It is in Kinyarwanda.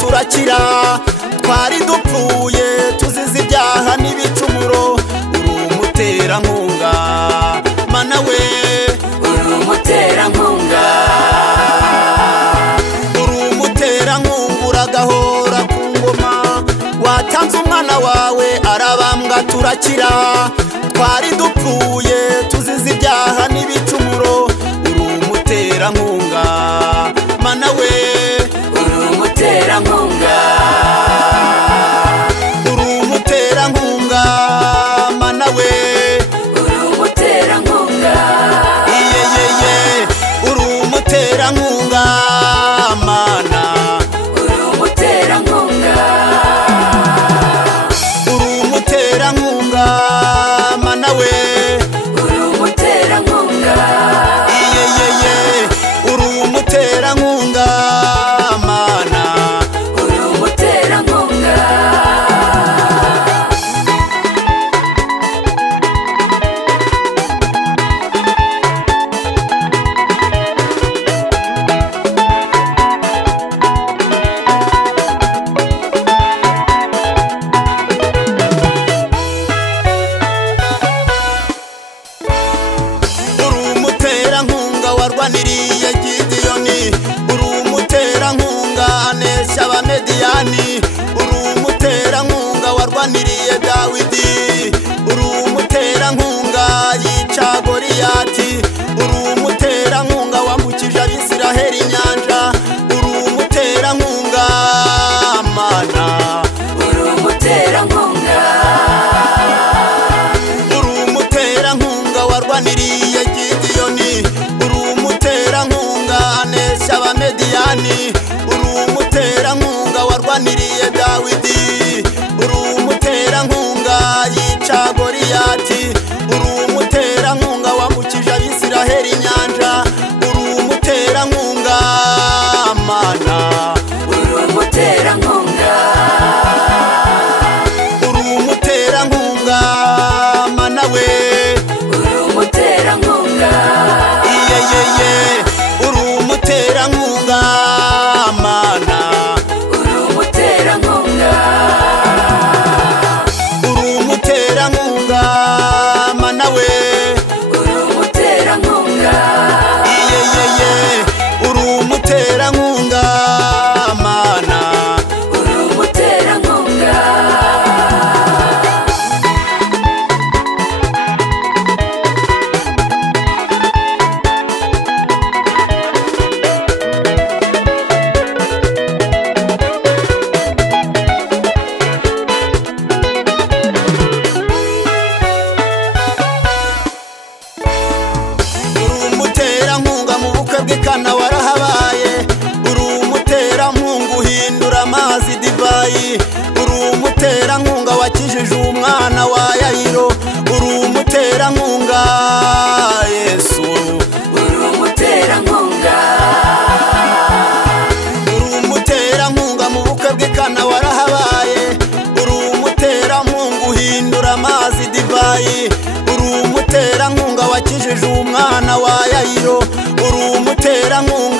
turakira twari dupfuye tuzize ibyaha n'ibicumuro uri umuterankunga mana we uri umuterankunga uragahora ku ngoma watanze umwana wawe arabambwa turakira twari dupfuye tuzize ibyaha n'ibicumuro uri umuterankunga mana we uri umuterankunga mana we uri umuterankunga iyeyeye uri umuterankunga mana uri umuterankunga mana we uri umuterankunga iyeyeye uri umuterankunga mana uri umuterankunga warwaniriye Gideyoni uri umuterankunga anesha abamediyani uri umuterankunga warwaniriye Dawidi uri umuterankunga yica Goliyati uri umuterankunga wambukije Abisiraheli inyanja uri umuterankunga mana uri umuterankunga warwaniriye Gideyoni anesha abamediyani uri umuterankunga warwaniriye Dawidi uri umuterankunga yica Goliyati uri umuterankunga wambukije Abisiraheli inyanja uri umuterankunga mana uri umuterankunga mana we uri umuterankunga iyeyeye uri umuterankunga mana uri umuterankunga mana we uri umuterankunga iyeyeye uri umuterankunga mana uri umuterankunga Kana warahabaye uri umuterankunga uhindura amazi divayi uri umuterankunga wakijije umwana wa Yayiro uri umuterankunga Yesu uri umuterankunga mu bukwe bw'Ikana warahabaye uri umuterankunga uhindura amazi divayi uri umuterankunga wakijije umwana wa Yayiro uri umuterankunga